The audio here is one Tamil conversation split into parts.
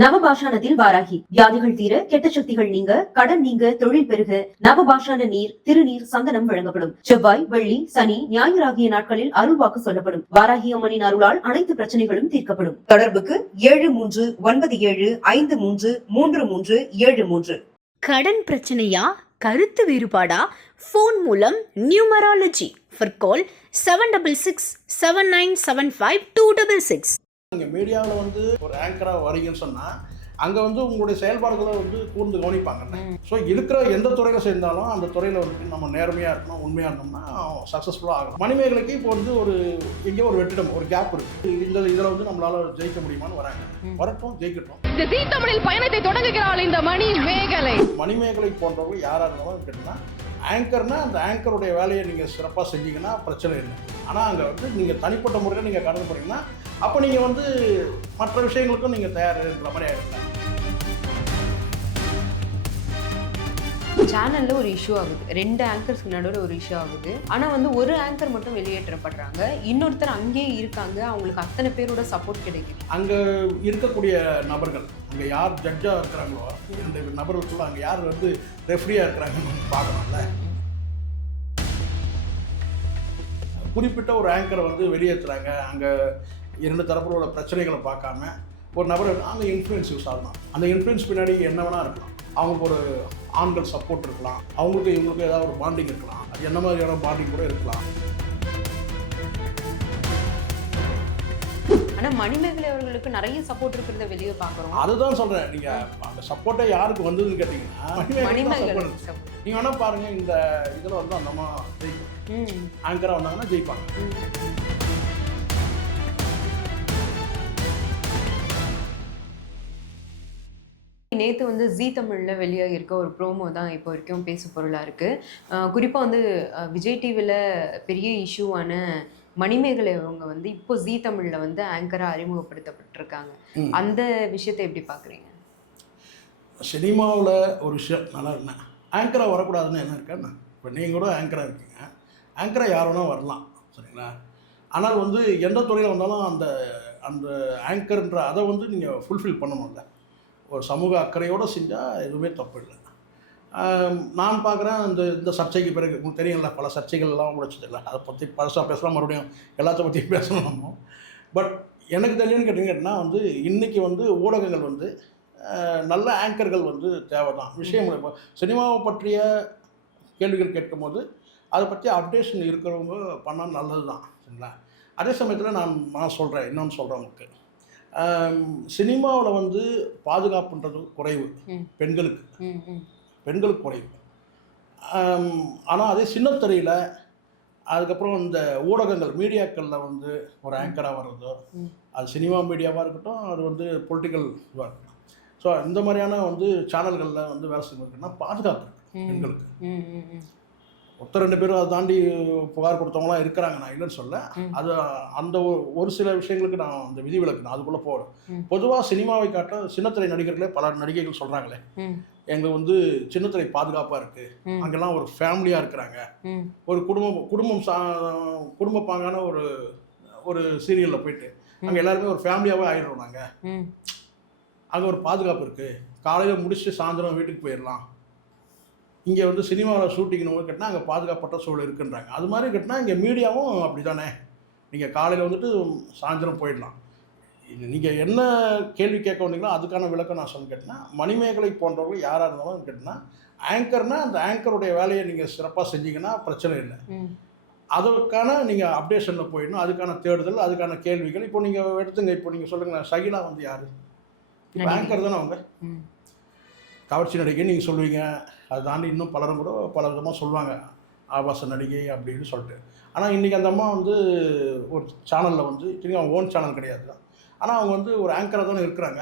நவபாஷாணத்தில் வாராகி வியாதிகள் தீர, கெட்ட சக்திகள் நீங்க, கடன் நீங்க, தொழில் பெருக நவபாஷாண நீர், திருநீர், சந்தனம் வழங்கப்படும். செவ்வாய், வெள்ளி, சனி, ஞாயிறு ஆகிய நாட்களில் அருள்வாக்கு சொல்லப்படும். வாராகி அம்மனின் அருளால் அனைத்து பிரச்சனைகளும் தீர்க்கப்படும். தொடர்புக்கு 7397533373. கடன் பிரச்சனையா, கருத்து வேறுபாடா, போன் மூலம் நியூமராலஜி ஃபார் கால் 7667975266. நீங்கள் மீடியாவில் வந்து ஒரு ஆங்கராக வரீங்கன்னு சொன்னால் அங்கே வந்து உங்களுடைய செயல்பாடுகளை வந்து கூர்ந்து கவனிப்பாங்கல்ல. ஸோ இருக்கிற எந்த துறையில் சேர்ந்தாலும் அந்த துறையில் வந்து நம்ம நேர்மையாக இருக்கணும், உண்மையாக இருந்தோம்னா சக்ஸஸ்ஃபுல்லாக ஆகணும். மணிமேகலைக்கு இப்போ வந்து ஒரு எங்கேயோ ஒரு வெற்றிடம், ஒரு கேப் இருக்குது. இந்த இதில் வந்து நம்மளால் ஜெயிக்க முடியுமான்னு வராங்க. வரட்டும், ஜெயிக்கட்டும். இந்த ஜீ தமிழில் பயணத்தை தொடங்குகிறாள் இந்த மணிமேகலை. மணிமேகலை போன்றவங்க யாராக இருந்தாலும் கேட்டிங்கன்னா, ஆங்கர்னால் அந்த ஆங்கருடைய வேலையை நீங்கள் சிறப்பாக செஞ்சீங்கன்னா பிரச்சனை இல்லை. ஆனால் அங்கே வந்து நீங்கள் தனிப்பட்ட முறையில் நீங்கள் கடந்து போனீங்கன்னா அப்போ நீங்கள் வந்து மற்ற விஷயங்களுக்கும் நீங்கள் தயார்ன்ற மாதிரி ஆகிடுங்க. சேனல்ல ஒரு இஷ்யூ ஆகுது, 2 ஆங்கர்ஸ்க்கு நடுவில் ஒரு இஷ்யூ ஆகுது. ஆனால் வந்து ஒரு ஆங்கர் மட்டும் வெளியேற்றப்படுறாங்க, இன்னொருத்தர் அங்கேயே இருக்காங்க, அவங்களுக்கு அத்தனை பேரோட சப்போர்ட் கிடைக்குது. அங்கே இருக்கக்கூடிய நபர்கள், அங்கே யார் ஜட்ஜாக இருக்கிறாங்களோ இந்த நபர்களுக்குள்ள அங்கே யார் வந்து ரெஃப்ரியாக இருக்கிறாங்கன்னு பார்க்கணும்ல. குறிப்பிட்ட ஒரு ஆங்கரை வந்து வெளியேற்றுறாங்க, அங்கே 2 தரப்புகளோட பிரச்சனைகளை பார்க்காம ஒரு நபர் அந்த இன்ஃப்ளூயன்ஸ் யூஸ் ஆகலாம். அந்த இன்ஃப்ளூயன்ஸ் பின்னாடி என்ன வேணா இருக்கலாம். அவங்களுக்கு ஒரு ஆண்கள் சப்போர்ட் இருக்கலாம், அவங்களுக்கு இவங்களுக்கு ஏதாவது ஒரு பாண்டிங் இருக்கலாம், அது என்ன மாதிரியான பாண்டிங் கூட இருக்கலாம். ஆனால் மணிமேகலை அவர்களுக்கு நிறைய சப்போர்ட் இருக்கிறத வெளியே பார்க்குறோம். அதுதான் சொல்கிறேன். நீங்கள் அந்த சப்போர்ட்டை யாருக்கு வந்ததுன்னு கேட்டிங்கன்னா மணிமேகலை. நீங்கள் வேணால் பாருங்கள், இந்த இதில் வந்து அந்த அம்மா ஜெயிக்கும், ஆங்கராக வந்தாங்கன்னா ஜெயிப்பாங்க. நேற்று வந்து ஜீ தமிழில் வெளியாக இருக்க ஒரு ப்ரோமோ தான் இப்போ வரைக்கும் பேசு பொருளாக இருக்குது. குறிப்பாக வந்து விஜய் டிவியில் பெரிய இஷ்யூவான மணிமேகலை அவங்க வந்து இப்போ ஜீ தமிழில் வந்து ஆங்கராக அறிமுகப்படுத்தப்பட்டிருக்காங்க. அந்த விஷயத்தை எப்படி பார்க்குறீங்க? சினிமாவில் ஒரு விஷயம் நல்லா இருந்தேன், ஆங்கராக வரக்கூடாதுன்னு என்ன இருக்கேன்னா, இப்போ நீங்கள் கூட ஆங்கராக இருக்கீங்க, ஆங்கராக யார் வேணால் வரலாம், சரிங்களா? ஆனால் வந்து எந்த துறையில் வந்தாலும் அந்த அந்த ஆங்கர்ன்ற அதை வந்து நீங்கள் ஃபுல்ஃபில் பண்ணணும்ல. ஒரு சமூக அக்கறையோடு செஞ்சால் எதுவுமே தப்பு இல்லை. நான் பார்க்குறேன், இந்த சர்ச்சைக்கு பிறகு உங்களுக்கு தெரியல, பல சர்ச்சைகள்லாம் முடிச்சதில்லை, அதை பற்றி பழசாக பேசலாம், மறுபடியும் எல்லாத்த பற்றியும் பேசணும் நம்ம. பட் எனக்கு தெரியும்னு கேட்டிங்கன்னா வந்து இன்றைக்கி வந்து ஊடகங்கள் வந்து நல்ல ஆங்கர்கள் வந்து தேவை தான். விஷயம் இப்போ சினிமாவை பற்றிய கேள்விகள் கேட்கும்போது அதை பற்றி அப்டேஷன் இருக்கிறவங்க பண்ணால் நல்லது தான், சரிங்களா? அதே சமயத்தில் நான் சொல்கிறேன், இன்னொன்று சொல்கிறேன் உங்களுக்கு, சினிமாவில் வந்து பாதுகாப்புன்றது குறைவு, பெண்களுக்கு குறைவு. ஆனால் அதே சின்னத்திரையில் அதுக்கப்புறம் இந்த ஊடகங்கள் மீடியாக்களில் வந்து ஒரு ஆங்கராக வர்றதோ, அது சினிமா மீடியாவாக இருக்கட்டும், அது வந்து பொலிட்டிக்கல் இதுவாக இருக்கட்டும், ஸோ இந்த மாதிரியான வந்து சேனல்களில் வந்து வேலை செஞ்சுருக்குன்னா பாதுகாப்பு பெண்களுக்கு. ஒருத்தர் 2 பேரும் அதை தாண்டி புகார் கொடுத்தவங்களாம் இருக்கிறாங்க, நான் இல்லைன்னு சொல்ல. அது அந்த ஒரு சில விஷயங்களுக்கு நான் அந்த விதிவிலக்கு நான் அதுக்குள்ளே போகிறேன். பொதுவாக சினிமாவை காட்ட சின்னத்திரை நடிகர்களே பல நடிகைகள் சொல்கிறாங்களே, எங்களுக்கு வந்து சின்னத்திரை பாதுகாப்பாக இருக்குது, அங்கெல்லாம் ஒரு ஃபேமிலியாக இருக்கிறாங்க, ஒரு குடும்ப பாங்கான ஒரு சீரியலில் போயிட்டு அங்கே எல்லாருமே ஒரு ஃபேமிலியாகவே ஆகிடுறோம், நாங்கள் அங்கே ஒரு பாதுகாப்பு இருக்குது, காலையில் முடிச்சுட்டு சாயந்தரம் வீட்டுக்கு போயிடலாம். இங்கே வந்து சினிமாவில் ஷூட்டிங்னு கேட்டால் அங்கே பாதுகாப்பற்ற சூழல் இருக்குன்றாங்க. அது மாதிரி கேட்டால் இங்கே மீடியாவும் அப்படி தானே, நீங்கள் காலையில் வந்துட்டு சாயந்தரம் போயிடலாம். இது நீங்கள் என்ன கேள்வி கேட்க வந்தீங்களோ அதுக்கான விளக்கம் நான் சொல்ல கேட்டேன்னா, மணிமேகலை போன்றவர்கள் யாராக இருந்தாலும் கேட்டிங்கன்னா, ஆங்கர்னால் அந்த ஆங்கருடைய வேலையை நீங்கள் சிறப்பாக செஞ்சீங்கன்னா பிரச்சனை இல்லை. அதுக்கான நீங்கள் அப்டேஷனில் போயிடணும், அதுக்கான தேடுதல், அதுக்கான கேள்விகள். இப்போ நீங்கள் எடுத்துங்க, இப்போ நீங்கள் சொல்லுங்கள், ஷகிலா வந்து யார்? இப்போ ஆங்கர் தானே அவங்க, கவர்ச்சி நடிகை நீங்கள் சொல்லுவீங்க. அதை தாண்டி இன்னும் பலரும் கூட பல விதமாக சொல்லுவாங்க, ஆபாச நடிகை அப்படின்னு சொல்லிட்டு. ஆனால் இன்றைக்கி அந்த அம்மா வந்து ஒரு சேனலில் வந்து இன்றைக்கி அவங்க ஓன் சேனல் கிடையாது தான், ஆனால் அவங்க வந்து ஒரு ஆங்கராக தானே இருக்கிறாங்க.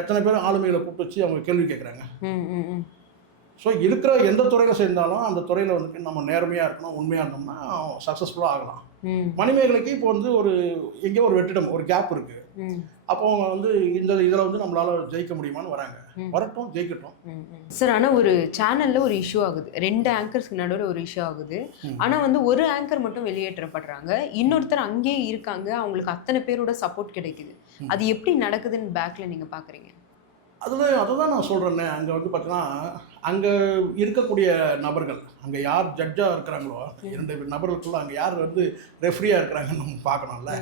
எத்தனை பேர் ஆளுமைகளை கூப்பிட்டு வச்சு அவங்க கேள்வி கேட்குறாங்க. ஸோ இருக்கிற எந்த துறையில் சேர்ந்தாலும் அந்த துறையில் வந்துட்டு நம்ம நேர்மையாக இருக்கணும், உண்மையாக இருந்தோம்னா சக்ஸஸ்ஃபுல்லாக ஆகலாம். மணிமேகலைக்கு இப்போ வந்து எங்கேயோ ஒரு வெற்றிடம், ஒரு கேப் இருக்குது. அப்போ அவங்க வந்து இந்த இதில் வந்து நம்மளால ஜெயிக்க முடியுமான்னு வராங்க. வரட்டும், ஜெயிக்கட்டும். சார், ஆனால் ஒரு சேனலில் ஒரு இஷ்யூ ஆகுது, 2 ஆங்கர்ஸ்க்கு நடுவில் ஒரு இஷ்யூ ஆகுது. ஆனால் வந்து ஒரு ஆங்கர் மட்டும் வெளியேற்றப்படுறாங்க, இன்னொருத்தர் அங்கேயே இருக்காங்க, அவங்களுக்கு அத்தனை பேரோட சப்போர்ட் கிடைக்குது. அது எப்படி நடக்குதுன்னு பேக்கில் நீங்கள் பார்க்குறீங்க? அதுதான் நான் சொல்கிறேன்னே. அங்கே வந்து பார்த்தீங்கன்னா அங்கே இருக்கக்கூடிய நபர்கள், அங்கே யார் ஜட்ஜாக இருக்கிறாங்களோ 2 நபர்களுக்குள்ள அங்கே யார் வந்து ரெஃப்ரியாக இருக்கிறாங்கன்னு நம்ம பார்க்கணும்ல.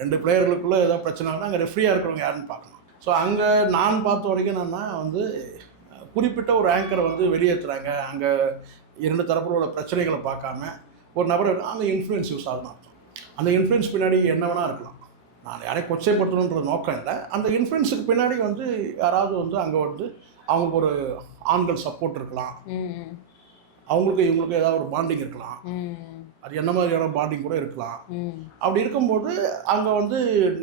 2 பிளேயர்களுக்குள்ளே ஏதாவது பிரச்சனைனா அங்கே ரெஃப்ரியாக இருக்கிறவங்க யாருன்னு பார்க்கணும். ஸோ அங்கே நான் பார்த்த வரைக்கும் என்னென்னா வந்து குறிப்பிட்ட ஒரு ஆங்கரை வந்து வெளியேற்றுறாங்க. அங்கே 2 தரப்புகளோட பிரச்சனைகளை பார்க்காம ஒரு நபர் அங்கே இன்ஃப்ளூயன்ஸ் யூஸ் ஆகணும் அர்த்தம். அந்த இன்ஃப்ளூயன்ஸ் பின்னாடி என்ன வேணால் இருக்கலாம். நான் யாரையும் கொச்சைப்படுத்தணுன்ற நோக்கம் இல்லை. அந்த இன்ஃப்ளூயன்ஸுக்கு பின்னாடி வந்து யாராவது வந்து அங்கே வந்து அவங்களுக்கு ஒரு ஆண்கள் சப்போர்ட் இருக்கலாம், அவங்களுக்கு இவங்களுக்கு ஏதாவது ஒரு பாண்டிங் இருக்கலாம், அது என்ன மாதிரியான பாண்டிங் கூட இருக்கலாம். அப்படி இருக்கும்போது அங்கே வந்து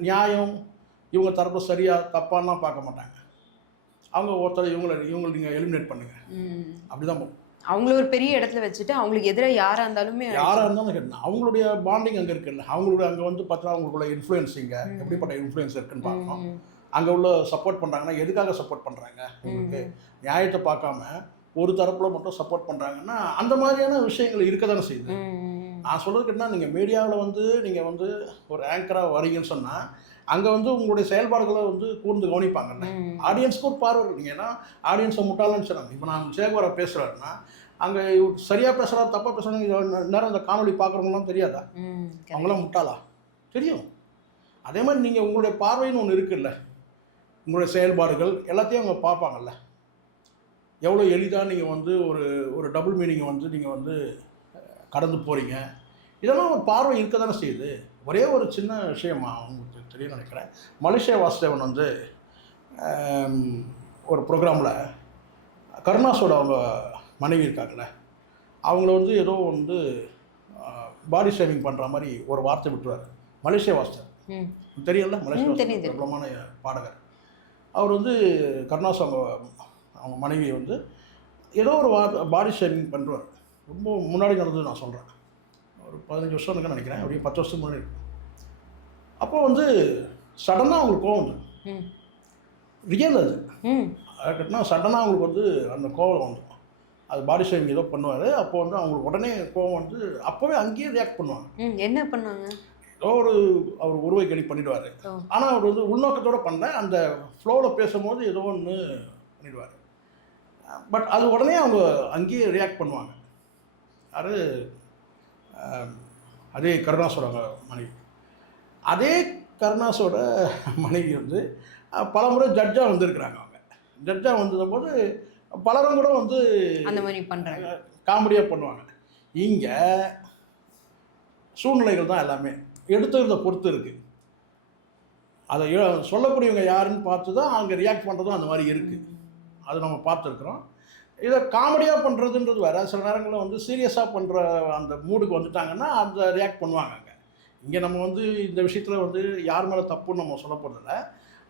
நியாயம் இவங்க தரப்பு சரியாக தப்பான்னா பார்க்க மாட்டாங்க. அவங்க ஒருத்தர் இவங்களை நீங்கள் எலிமினேட் பண்ணுங்க, அப்படிதான் போகும். அவங்கள ஒரு பெரிய இடத்துல வச்சுட்டு அவங்களுக்கு எதிராக யாராக இருந்தாலும் கேட்டேன். அவங்களுடைய பாண்டிங் அங்கே இருக்குல்ல, அவங்களுடைய அங்கே வந்து பார்த்தா அவங்களுக்குள்ள இன்ஃப்ளூயன்ஸிங்க எப்படிப்பட்ட இன்ஃப்ளூயன்ஸ் இருக்குன்னு பார்க்கணும். அங்கே உள்ள சப்போர்ட் பண்ணுறாங்கன்னா எதுக்காக சப்போர்ட் பண்ணுறாங்க, இவங்களுக்கு நியாயத்தை பார்க்காம ஒரு தரப்பில் மட்டும் சப்போர்ட் பண்ணுறாங்கன்னா அந்த மாதிரியான விஷயங்கள் இருக்க தானே செய்யுது. நான் சொல்கிறதுக்கு என்ன, நீங்கள் மீடியாவில் வந்து நீங்கள் வந்து ஒரு ஆங்கராக வரீங்கன்னு சொன்னால் அங்கே வந்து உங்களுடைய செயல்பாடுகளை வந்து கூர்ந்து கவனிப்பாங்கல்ல. ஆடியன்ஸ்க்கு ஒரு பார்வை இருக்குது. நீங்கள் ஏன்னா ஆடியன்ஸை முட்டாளன்னு சொன்னாங்க. இப்போ நான் சேகுவரா பேசுகிறாருன்னா அங்கே சரியாக பேசுகிறா தப்பாக பேசுகிறாங்க, நேரம் அந்த காணொலி பார்க்குறவங்களாம் தெரியாதா? அவங்களாம் முட்டாளா? தெரியும். அதே மாதிரி நீங்கள் உங்களுடைய பார்வைன்னு ஒன்று இருக்குல்ல, உங்களுடைய செயல்பாடுகள் எல்லாத்தையும் அவங்க பார்ப்பாங்கல்ல. எவ்வளோ எளிதாக நீங்கள் வந்து ஒரு டபுள் மீனிங்கை வந்து நீங்கள் வந்து கடந்து போகிறீங்க, இதெல்லாம் ஒரு பார்வை இருக்க தானே செய்யுது. ஒரே ஒரு சின்ன விஷயமா உங்களுக்கு தெரியும் நினைக்கிறேன். மலேசியா வாசுதேவன் வந்து ஒரு ப்ரோக்ராமில் கருணாஸோட அவங்க மனைவி இருக்காங்கல்ல, அவங்கள வந்து ஏதோ வந்து பாடி ஷேவிங் பண்ணுற மாதிரி ஒரு வார்த்தை விட்டுருவார். மலேசியா வாசுதேவன் தெரியல, மலேசியா பிரபலமான பாடகர். அவர் வந்து கருணாஸ் அவங்க மனைவியை வந்து ஏதோ ஒரு பாடி ஷேவிங் பண்ணுறார். ரொம்ப முன்னாடி நடந்தது நான் சொல்கிறேன், ஒரு 15 வருஷம் இருக்குன்னு நினைக்கிறேன், அப்படியே 10 வருஷத்துக்கு முன்னாடி இருக்கு. அப்போ வந்து சடனாக அவங்களுக்கு கோவம் வந்து ரியல் அது கட்டினா சடனாக அவங்களுக்கு வந்து அந்த கோவம் வந்துடும். அது பாடி ஷேவிங் ஏதோ பண்ணுவார். அப்போ வந்து அவங்களுக்கு உடனே கோவம் வந்து அப்போவே அங்கேயே ரியாக்ட் பண்ணுவாங்க. என்ன பண்ணாங்க? ஏதோ அவர் உருவை கடி பண்ணிடுவார். ஆனால் அவர் வந்து உள்நோக்கத்தோடு பண்ணல, அந்த ஃப்ளோவில் பேசும்போது ஏதோ ஒன்று பண்ணிடுவார். பட் அது உடனே அவங்க அங்கேயே ரியாக்ட் பண்ணுவாங்க. யார்? அதே கருணாஸோட மனைவி. அதே கருணாஸோட மனைவி வந்து பல முறை ஜட்ஜாக வந்திருக்கிறாங்க. அவங்க ஜட்ஜாக வந்ததும்போது பலரும் கூட வந்து அந்த மாதிரி பண்ணுறாங்க, காமெடியாக பண்ணுவாங்க. இங்கே சூழ்நிலைகள் தான் எல்லாமே எடுத்துக்கிறத பொறுத்து இருக்குது. அதை சொல்லக்கூடியவங்க யாருன்னு பார்த்து தான் அங்கே ரியாக்ட் பண்ணுறதும் அந்த மாதிரி இருக்குது. அது நம்ம பார்த்துருக்குறோம். இதை காமெடியாக பண்ணுறதுன்றது வேறு. சில நேரங்களில் வந்து சீரியஸாக பண்ணுற அந்த மூடுக்கு வந்துட்டாங்கன்னா அந்த ரியாக்ட் பண்ணுவாங்க. அங்கே இங்கே நம்ம வந்து இந்த விஷயத்தில் வந்து யார் மேலே தப்புன்னு நம்ம சொல்ல போகிறதில்ல.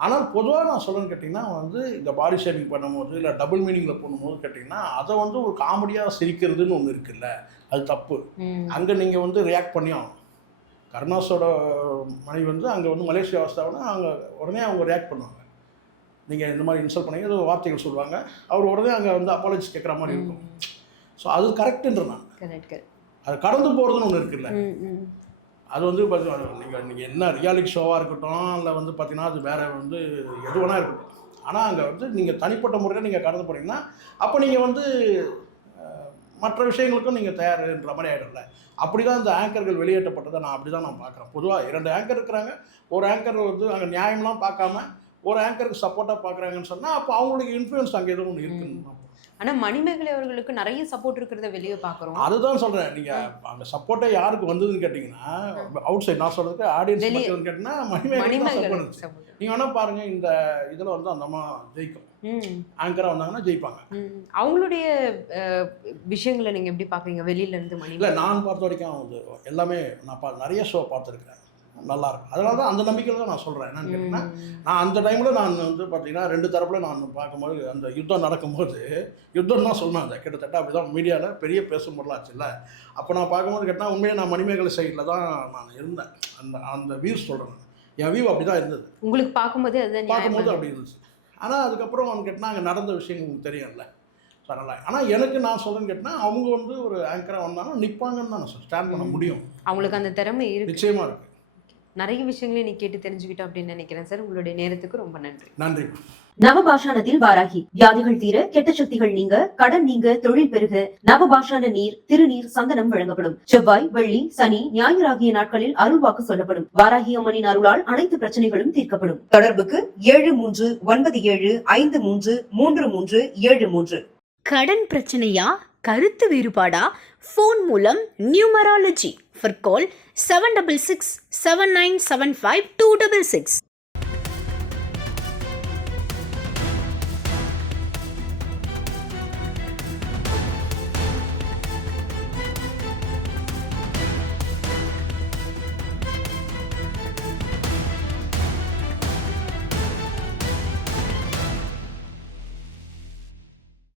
ஆனால் பொதுவாக நான் சொல்லணும்னு கேட்டிங்கன்னா வந்து இந்த பாடி ஷேவிங் பண்ணும்போது இல்லை டபுள் மீனிங்கில் பண்ணும்போது கேட்டிங்கன்னா அதை வந்து ஒரு காமெடியாக சிரிக்கிறதுன்னு ஒன்று இருக்குல்ல, அது தப்பு. அங்கே நீங்கள் வந்து ரியாக்ட் பண்ணி ஆகணும். கருணாஸோட மனைவி வந்து அங்கே வந்து மலேசியா வாசுதேவனா அங்கே உடனே அவங்க ரியாக்ட் பண்ணுவாங்க. நீங்கள் இந்த மாதிரி இன்சல்ட் பண்ணீங்க ஏதோ வார்த்தைகள் சொல்லுவாங்க, அவர் உடனே அங்கே வந்து அப்பாலஜி கேட்குற மாதிரி இருக்கும். ஸோ அது கரெக்டுன்ற நான் அது கடந்து போகிறதுன்னு ஒன்று இருக்குல்ல. அது வந்து பார்த்தீங்கன்னா நீங்கள் என்ன ரியாலிட்டி ஷோவாக இருக்கட்டும் இல்லை வந்து பார்த்தீங்கன்னா அது வேறு வந்து எது வேணா இருக்கட்டும், ஆனால் அங்கே வந்து நீங்கள் தனிப்பட்ட முறையில் நீங்கள் கடந்து போனீங்கன்னா அப்போ நீங்கள் வந்து மற்ற விஷயங்களுக்கும் நீங்கள் தயார்ன்ற மாதிரி ஆகிடும்ல. அப்படி தான் இந்த ஆங்கர்கள் வெளியேற்றப்பட்டதை நான் அப்படி தான் நான் பார்க்குறேன். பொதுவாக 2 ஆங்கர் இருக்கிறாங்க, ஒரு ஆங்கர் வந்து அங்கே நியாயம்லாம் பார்க்காம ஒரு ஆங்கருக்கு சப்போர்ட்டாக பார்க்குறாங்கன்னு சொன்னால் அப்போ அவங்களுக்கு இன்ஃப்ளூயன்ஸ் அங்கே எதுவும் ஒன்று இருக்குன்னு. ஆனால் மணிமேகலை அவர்களுக்கு நிறைய சப்போர்ட் இருக்கிறத வெளியே பார்க்குறோம். அதுதான் சொல்கிறேன். நீங்கள் அந்த சப்போர்ட்டை யாருக்கு வந்ததுன்னு கேட்டிங்கன்னா அவுட் சைட் நான் சொல்கிறதுக்கு ஆடியன்ஸ் கேட்டிங்கன்னா மணிமேகலை சப்போர்ட். நீங்கள் வேணால் பாருங்கள், இந்த இதில் வந்து அந்த அம்மா ஜெயிக்கும், ஆங்கராக வந்தாங்கன்னா ஜெயிப்பாங்க. அவங்களுடைய விஷயங்களை நீங்கள் எப்படி பார்க்குறீங்க வெளியிலேருந்து? இல்லை, நான் பார்த்த வரைக்கும் வந்து எல்லாமே நான் நிறைய ஷோ பார்த்துருக்குறேன், நல்லாயிருக்கும். அதனால தான் அந்த நம்பிக்கையில் தான் நான் சொல்கிறேன். என்னன்னு கேட்டிங்கன்னா நான் அந்த டைமில் நான் வந்து பார்த்தீங்கன்னா 2 தரப்பில் நான் பார்க்கும்போது அந்த யுத்தம் நடக்கும்போது யுத்தம் தான் சொன்னேன். அதை கிட்டத்தட்ட அப்படி தான் மீடியாவில் பெரிய பேசும் பொருளாச்சுல்ல. அப்போ நான் பார்க்கும்போது கேட்டால் உண்மையாக நான் மணிமேகலை சைடில் தான் நான் இருந்தேன். அந்த வியூஸ் சொல்கிறேன். என் வியூ அப்படி தான் இருந்தது. உங்களுக்கு பார்க்கும்போதே அதுதான் பார்க்கும்போது நியாயமா அப்படி இருந்துச்சு. ஆனால் அதுக்கப்புறம் வந்து கேட்டால் அங்கே நடந்த விஷயங்கள் உங்களுக்கு தெரியும்ல. ஸோ அதனால் ஆனால் எனக்கு நான் சொல்கிறேன்னு கேட்டால் அவங்க வந்து ஒரு ஆங்கராக வந்தாலும் நிற்பாங்கன்னு தான் நான் ஸ்டாண்ட் பண்ண முடியும். அவங்களுக்கு அந்த திறமை இருக்கு. நிச்சயமாக இருக்குது. நிறைய விஷயங்களையும் நீ கேட்டு தெரிஞ்சுக்கிட்டோம் அப்படின்னு நினைக்கிறேன் சார். உங்களுடைய நேரத்துக்கு ரொம்ப நன்றி. நன்றி. நவபாஷானத்தில் வாராகி வியாதிகள் தீர, கெட்ட சக்திகள் நீங்க, கடன் நீங்க, தொழில் பெருக நவபாஷான நீர், திருநீர், சந்தனம் வழங்கப்படும். செவ்வாய், வெள்ளி, சனி, ஞாயிறு ஆகிய நாட்களில் அருள்வாக்கு சொல்லப்படும். வாராகி அம்மனின் அருளால் அனைத்து பிரச்சனைகளும் தீர்க்கப்படும். தொடர்புக்கு 7397333373. கடன் பிரச்சனையா, கருத்து வேறுபாடா, ஃபோன் மூலம் நியூமராலஜி. For call 766 7975 266.